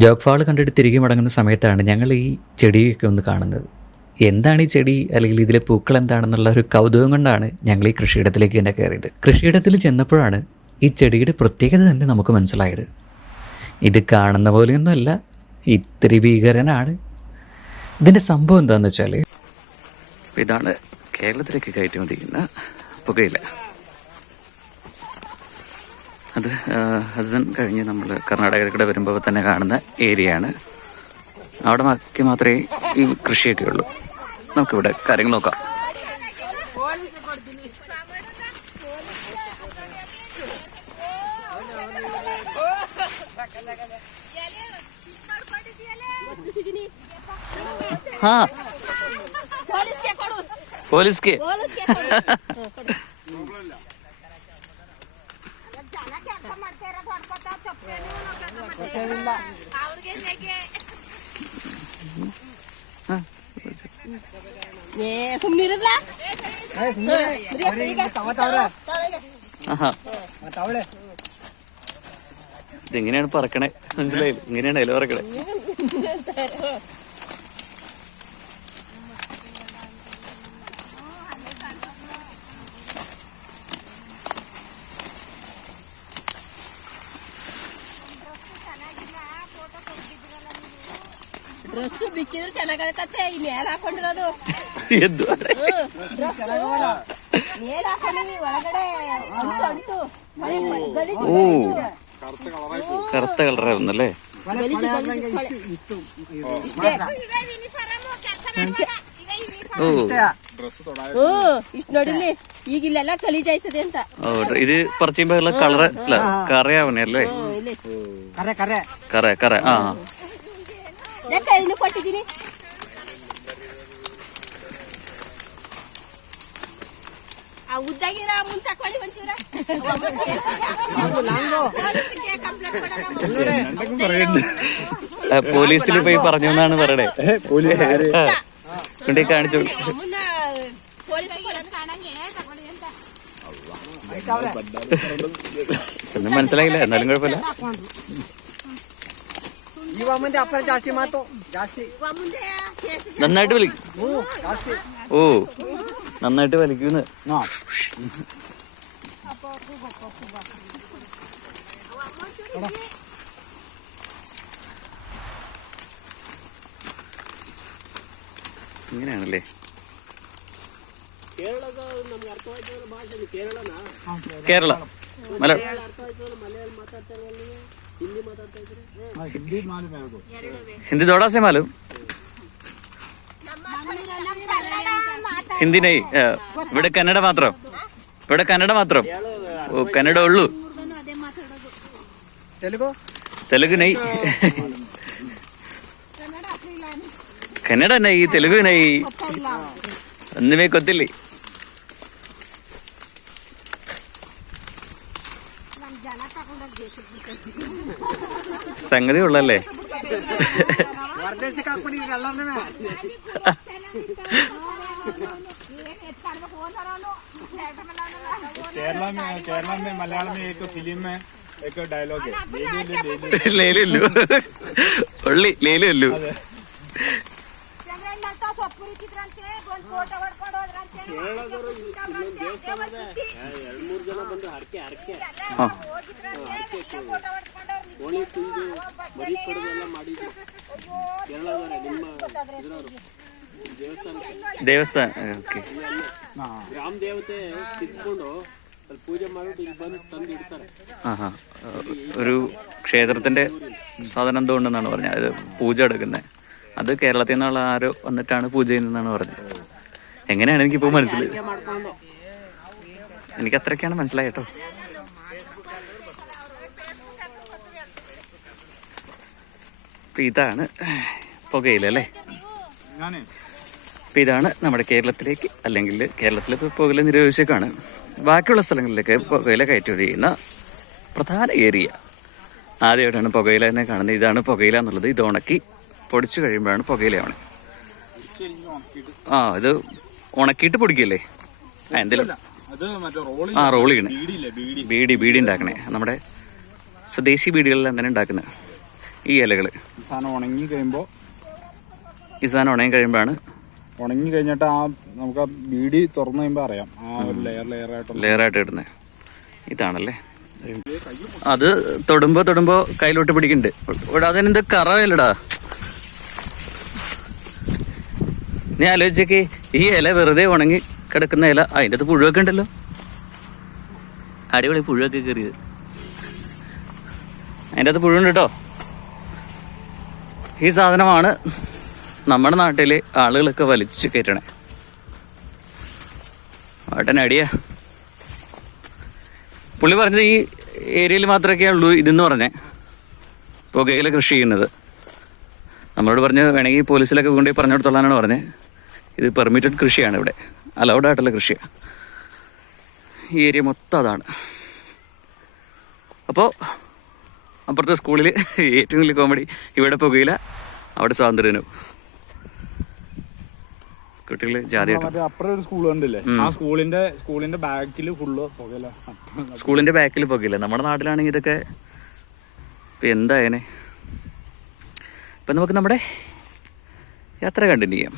Jog fall കണ്ടിട്ട് തിരികെ മടങ്ങുന്ന സമയത്താണ് ഞങ്ങൾ ഈ ചെടിയൊക്കെ ഒന്ന് കാണുന്നത്. എന്താണ് ഈ ചെടി, അല്ലെങ്കിൽ ഇതിലെ പൂക്കൾ എന്താണെന്നുള്ള ഒരു കൗതുകം കൊണ്ടാണ് ഞങ്ങൾ ഈ കൃഷിയിടത്തിലേക്ക് തന്നെ കയറിയത്. കൃഷിയിടത്തിൽ ചെന്നപ്പോഴാണ് ഈ ചെടിയുടെ പ്രത്യേകത തന്നെ നമുക്ക് മനസ്സിലായത്. ഇത് കാണുന്ന പോലെയൊന്നുമല്ല, ഇത്തിരി ഭീകരനാണ്. ഇതിൻ്റെ സംഭവം എന്താണെന്ന് വെച്ചാൽ, ഇതാണ് കേരളത്തിലേക്ക് കയറ്റുമതി ചെയ്യുന്ന പുകയില. അത് ഹസൻ കഴിഞ്ഞ് നമ്മൾ കർണാടകയിലൂടെ വരുമ്പോൾ തന്നെ കാണുന്ന ഏരിയയാണ്. അവിടെ മാത്രമേ ഈ കൃഷിയൊക്കെ ഉള്ളൂ. നമുക്കിവിടെ കാര്യങ്ങൾ നോക്കാം. हाँ पुलिस के ഇതെങ്ങനെയാണ് പറക്കണേ മനസ്സിലായില്ല. ഇങ്ങനെയാണ് അതിൽ പറക്കണേ. ಡ್ರೆಸ್ ಬಿಚ್ಚಿದ್ರೆ ಚೆನ್ನಾಗತ್ತೆ. ಈ ಮೇಲ್ ಹಾಕೊಂಡಿರೋದು ಎದ್ದು ಮೇಲ್ ಹಾಕೊಂಡಿವಿ, ಒಳಗಡೆ ಅಂಟು കറുത്ത കളറായിരുന്നല്ലേ. ಇಷ್ಟ ನೋಡಿಲಿ, ಈಗ ಇಲ್ಲೆಲ್ಲ ಗಲೀಜಾಯ್ತದೆ ಅಂತ. ഇത് പറിച്ചുമ്പോ കളറ് കറയാവണേ അല്ലേ? കറ കറ. ആ ಇನ್ನು ಕೊಟ್ಟಿದ್ದೀನಿ. ಆ ಉದ್ದಾಗಿರ ಮುಂದೆ ತಕೊಳ್ಳಿ ಒಂಚೂರ. പോലീസിൽ പോയി പറഞ്ഞു എന്നാണ് പറയണേ. കൊണ്ടേ കാണിച്ചു. ഒന്നും മനസ്സിലായില്ല, എന്നാലും കുഴപ്പമില്ല. നന്നായിട്ട് വലിക്കും. ഓ നന്നായിട്ട് വലിക്കുന്നു. ഇങ്ങനെയാണല്ലേ കേരള हिंदी थोड़ा से मालूम, ഹിന്ദി നൈ. ഇവിടെ കന്നഡ മാത്രം, ഇവിടെ കന്നഡ മാത്രം. ഓ കന്നഡ ഉള്ളൂ, തെലുഗു നൈ. ಕನ್ನಡ ನೈ, ತೆಲುಗು ನೈ, ഒന്നുമേ ಗೊತ್ತಿಲ್ಲ. സംഗതി ഉള്ളല്ലേ. केरला में मलयालम में एक फिल्म में एक डायलॉग है, ലേലുല്ലു ഉള്ളി ലേലുല്ലു. ದೇವಸ್ಥಾನ ಓಕೆ. ಗ್ರಾಮ ದೇವತೆ ತಿಳ್ಕೊಂಡು പൂജ ಮಾಡಿಬಿಟ್ಟು ಇಲ್ಲಿ ಬಂದು ತಂದು ಇಡ್ತಾರೆ. ഒരു ക്ഷേത്രത്തിന്റെ സാധനം എന്തുകൊണ്ടെന്നാണ് പറഞ്ഞത്. അത് പൂജ എടുക്കുന്നത്, അത് കേരളത്തിൽ നിന്നുള്ള ആരോ വന്നിട്ടാണ് പൂജ ചെയ്യുന്നതെന്നാണ് പറഞ്ഞത്. എങ്ങനെയാണ് എനിക്കിപ്പോൾ മനസ്സിലായത്, എനിക്ക് അത്രയ്ക്കാണ് മനസ്സിലായി കേട്ടോ. അപ്പൊ ഇതാണ് പുകയില അല്ലേ. അപ്പൊ ഇതാണ് നമ്മുടെ കേരളത്തിലേക്ക്, അല്ലെങ്കിൽ കേരളത്തിലിപ്പോൾ പുകയില നിരോധിച്ചേക്കാണ്. ബാക്കിയുള്ള സ്ഥലങ്ങളിലേക്ക് പുകയില കയറ്റുമതി ചെയ്യുന്ന പ്രധാന ഏരിയ. ആദ്യമായിട്ടാണ് പുകയില തന്നെ കാണുന്നത്. ഇതാണ് പുകയില എന്നുള്ളത്. ഇത് ഉണക്കി പൊടിച്ചു കഴിയുമ്പോഴാണ് പുകയിലയാണ്. ഇത് ഉണക്കിയിട്ട് പൊടിക്കല്ലേ? എന്തെങ്കിലും റോൾ ചെയ്യണേ. ബീഡി ഉണ്ടാക്കണേ. നമ്മുടെ സ്വദേശി ബീഡികളെല്ലാം തന്നെ ഉണ്ടാക്കുന്നത്. ഈ ഇലകൾ ഈ സാധനം ഉണങ്ങി കഴിയുമ്പോൾ ഉണങ്ങി കഴിഞ്ഞിട്ട് ആ നമുക്ക് ആ ബീഡി തുറന്നു കഴിയുമ്പോൾ അറിയാം ആ ഒരു ലെയറായിട്ട് ഇടുന്നത്. ഇതാണല്ലേ അത്. തൊടുമ്പോ കയ്യിലോട്ട് പിടിക്കുന്നുണ്ട്. അതിനെന്ത് കറയല്ലടാ. നീ ആലോചിച്ചേക്ക്, ഈ ഇല വെറുതെ ഉണങ്ങി കിടക്കുന്ന ഇല, അതിൻ്റെ അത് പുഴുവൊക്കെ ഉണ്ടല്ലോ. അടിപൊളി പുഴുവൊക്കെ കയറിയത്. അതിൻ്റെ അത് പുഴുണ്ട് കേട്ടോ. ഈ സാധനമാണ് നമ്മുടെ നാട്ടിലെ ആളുകളൊക്കെ വലിച്ചു കയറ്റണേ. അടിയാ. പുള്ളി പറഞ്ഞത് ഈ ഏരിയയിൽ മാത്രമൊക്കെ ഉള്ളൂ ഇതെന്ന് പറഞ്ഞേ പുകയില കൃഷി ചെയ്യുന്നത്. നമ്മളോട് പറഞ്ഞ് വേണമെങ്കിൽ പോലീസിലൊക്കെ കൊണ്ടുപോയി പറഞ്ഞു കൊടുത്തോളാനാണ് പറഞ്ഞത്. ഇത് പെർമിറ്റഡ് കൃഷിയാണ്, ഇവിടെ അലൗഡ് ആയിട്ടുള്ള കൃഷിയാണ്. ഈ ഏരിയ മൊത്തം അതാണ്. അപ്പോൾ അപ്പുറത്തെ സ്കൂളിൽ ഏറ്റവും വലിയ കോമഡി, ഇവിടെ പുകയില അവിടെ സ്വാതന്ത്ര്യദിനവും. കുട്ടികൾ ജാതിയായിട്ട് അപ്പുറം ഒരു സ്കൂൾ കണ്ടില്ലേ, ആ സ്കൂളിന്റെ ബാക്കിൽ ഫുള്ള് പുകയില. സ്കൂളിന്റെ ബാക്കിൽ പുകയില്ല. നമ്മുടെ നാട്ടിലാണെങ്കിൽ ഇതൊക്കെ ഇപ്പം എന്തായനെ. ഇപ്പം നമുക്ക് നമ്മുടെ യാത്ര കണ്ടിന്യൂ ചെയ്യാം.